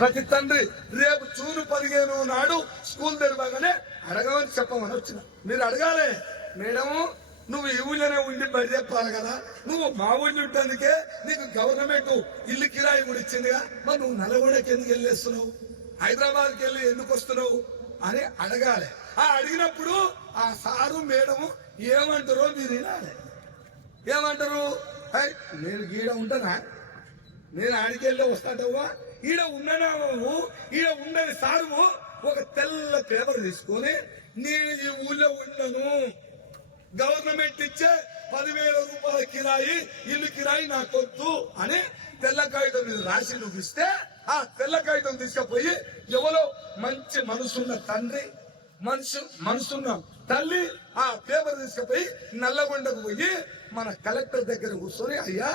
ప్రతి తండ్రి రేపు జూన్ 15 నాడు స్కూల్ తెరవగానే అడగమని చెప్పమని వచ్చిన. మీరు అడగాలి, మేడము నువ్వు ఈ ఊళ్ళోనే ఉండి బడి చెప్పాలి కదా, నువ్వు మా ఊళ్ళో ఉంటేందుకే నీకు గవర్నమెంట్ ఇల్లు కిరాయి కూడా ఇచ్చిందిగా, మరి నువ్వు నల్గొండకి ఎందుకు వెళ్ళేస్తున్నావు, హైదరాబాద్కి వెళ్ళి ఎందుకు వస్తున్నావు అని అడగాలి. ఆ అడిగినప్పుడు ఆ సారు మేడము ఏమంటారో మీరు వినాలి. ఏమంటారు, నేను గీడ ఉంటానా, నేను ఆడికెళ్ళి వస్తాటవ్వా, ఈడ ఉన్నావు, ఈడ ఉండని సారు ఒక తెల్ల పేపర్ తీసుకొని నేను ఈ ఊళ్ళో ఉండను, గవర్నమెంట్ ఇచ్చే 10,000 రూపాయల కిరాయి ఇల్లు కిరాయి నాకొద్దు అని తెల్ల కాగితం మీద రాసి చూపిస్తే ఆ తెల్ల కాగితం తీసుకుపోయి ఎవరో మంచి మనసున్న తండ్రి మనసున్న తల్లి ఆ పేపర్ తీసుకుపోయి నల్లగొండకు పోయి మన కలెక్టర్ దగ్గర కూర్చొని, అయ్యా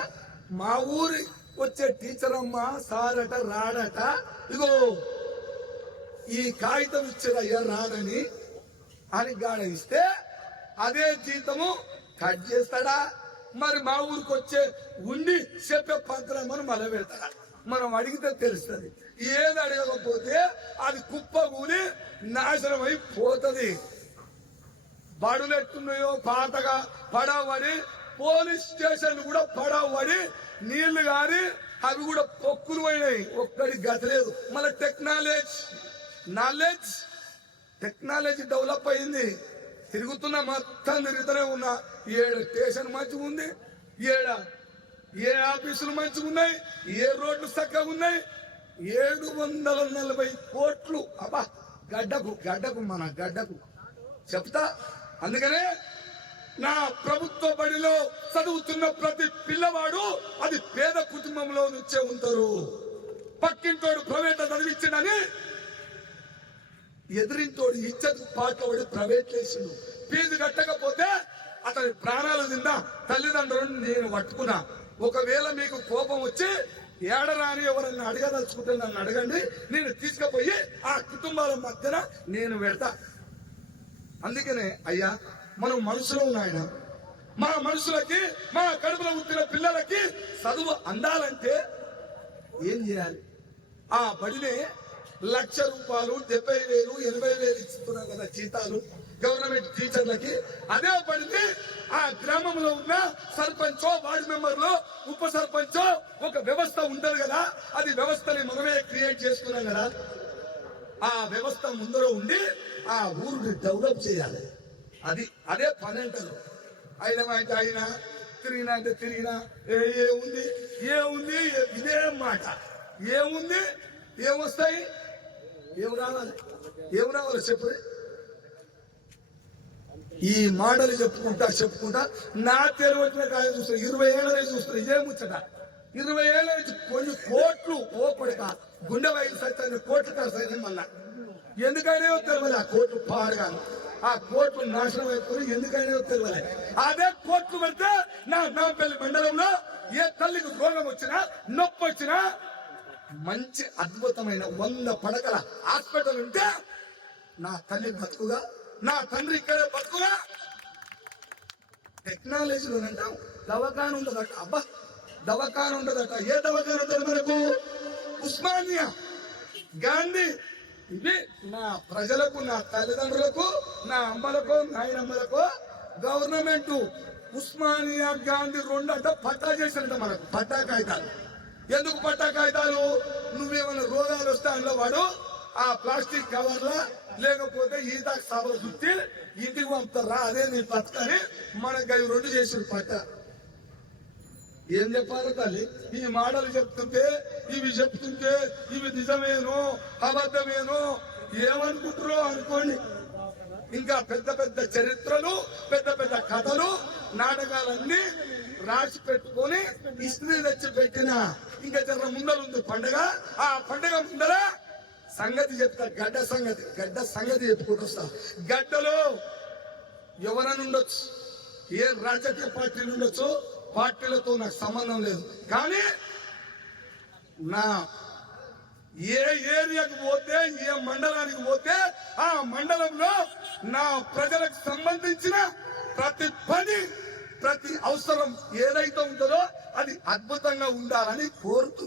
మా ఊరి వచ్చే టీచర్ అమ్మ సారట రాడట, ఇగో ఈ కాగితం ఇచ్చారు అయ్యా రాడని అని గాడ ఇస్తే అదే జీతము కట్ చేస్తాడా, మరి మా ఊరికి వచ్చే ఉండి చెప్పే పంకరమ్మని మళ్ళీ పెడతాడా? మనం అడిగితే తెలుస్తుంది. ఏది అడగకపోతే అది కుప్పగూలి నాశనం అయిపోతుంది. బడులు ఎట్టున్నాయో పాతగా పడవడి, పోలీస్ స్టేషన్ కూడా పడవడి నీళ్లు గారి అవి కూడా పొక్కులు పోయినాయి, ఒక్కడి గతి లేదు. మళ్ళీ టెక్నాలజీ డెవలప్ అయింది, తిరుగుతున్నా మొత్తం తిరుగుతూనే ఉన్నా. 7 స్టేషన్ మంచిగా ఉంది, ఏ ఆఫీసులు మంచిగా ఉన్నాయి, ఏ రోడ్లు చక్కగా ఉన్నాయి. 740 కోట్లు అబ్బా గడ్డకు మన గడ్డకు చెప్తా. అందుకనే నా ప్రభుత్వ బడిలో చదువుతున్న ప్రతి పిల్లవాడు అది పేద కుటుంబంలో నుంచే ఉంటారు. పక్కింటోడు ప్రైవేట్ చదివించిందని ఎదిరింటోడు ఇచ్చదు పాటలు ప్రైవేట్ లేచిండు. ఫీజు కట్టకపోతే అతని ప్రాణాలు తిందా తల్లిదండ్రులను నేను పట్టుకున్నా. ఒకవేళ మీకు కోపం వచ్చి ఏడరాని ఎవరన్నా అడగదలుచుకుంటే నన్ను అడగండి, నేను తీసుకుపోయి ఆ కుటుంబాల మధ్యన నేను పెడతా. అందుకనే అయ్యా మనం మనసులో ఉన్నాయన, మా మనుషులకి మా కడుపులో పుట్టిన పిల్లలకి చదువు అందాలంటే ఏం చేయాలి? ఆ బడినే 1,00,000 రూపాయలు 70,000 80,000 ఇస్తున్నాం కదా జీతాలు గవర్నమెంట్ టీచర్లకి. అదే పడితే ఆ గ్రామంలో ఉన్న సర్పంచో వార్డు మెంబర్లో ఉప సర్పంచో ఒక వ్యవస్థ ఉంటది కదా, అది వ్యవస్థని మనమే క్రియేట్ చేసుకున్నాం కదా. ఆ వ్యవస్థ ముందర ఉండి ఆ ఊరిని డెవలప్ చేయాలి. అదే పని అంటారు. అయినా తిరిగినా అంటే తిరిగినా ఏముంది ఇదే మాట. ఏముంది, ఏమొస్తాయి, ఏం రావాలి చెప్పు. ఈ మాటలు చెప్పుకుంటా నా తెలివి వచ్చిన కాయ చూస్తారు. 20 ఏళ్ళ నుంచి చూస్తారు ఇదే ముచ్చట. 20 ఏళ్ళ నుంచి కొన్ని కోట్లు ఓపడక గుండె వైద్య సత్యాన్ని కోట్లు ఖర్చు మళ్ళా ఎందుకైనా తెలియదు. ఆ కోట్లు పాడగాను ఆ కోట్లు నాశనం అయిపోయి ఎందుకైనా తెలియలే. అదే కోట్లు పెడితే నా నాంపల్లి మండలంలో ఏ తల్లికి రోగం వచ్చినా నొప్పి వచ్చినా మంచి అద్భుతమైన 100 పడకల హాస్పిటల్ ఉంటే నా తల్లి బతుకుగా, నా తండ్రి ఇక్కడే బతుకుగా. టెక్నాలజీలో అంటాం దవాఖాన ఉండదట. అబ్బా దవాఖాన ఉండదట. ఏ దవాఖాన ఉంటుంది మనకు? ఉస్మానియా, గాంధీ. ఇది నా ప్రజలకు, నా తల్లిదండ్రులకు, నా అమ్మలకు, నాయనమ్మలకు గవర్నమెంట్ ఉస్మానియా, గాంధీ 2 అంట పట్టా చేసినట్ట మనకు. పట్టా కాగితాలు. ఎందుకు పట్టా కాగితాలు? నువ్వేమైనా రోగాలు వస్తే అందులో వాడు ఆ ప్లాస్టిక్ కవర్లా లేకపోతే ఈత సభలు చుట్టి ఇంటికి పంపుతారా, అదే నీ బతకని మనకు అవి 2 చేసిన పట్ట. ఏం చెప్పాలి తల్లి? ఈ మాటలు చెప్తుంటే ఇవి నిజమేనో అబద్ధమేనో ఏమనుకుంటారో అనుకోండి. ఇంకా పెద్ద పెద్ద చరిత్రలు, పెద్ద పెద్ద కథలు, నాటకాలన్నీ రాసి పెట్టుకొని ఇస్త్రీ తెచ్చి పెట్టిన ఇంకా జర ముందరుంది పండుగ. ఆ పండుగ ముందర సంగతి చెప్తా, గడ్డ సంగతి చెప్పుకుంటూ వస్తా. గడ్డలో ఎవరైనా ఉండొచ్చు, ఏ రాజకీయ పార్టీలు ఉండొచ్చు, పార్టీలతో నాకు సంబంధం లేదు. కానీ నా ఏ ఏరియాకి పోతే, ఏ మండలానికి పోతే ఆ మండలంలో నా ప్రజలకు సంబంధించిన ప్రతి పని, ప్రతి అవసరం ఏదైతే ఉంటుందో అది అద్భుతంగా ఉండాలని కోరుతూ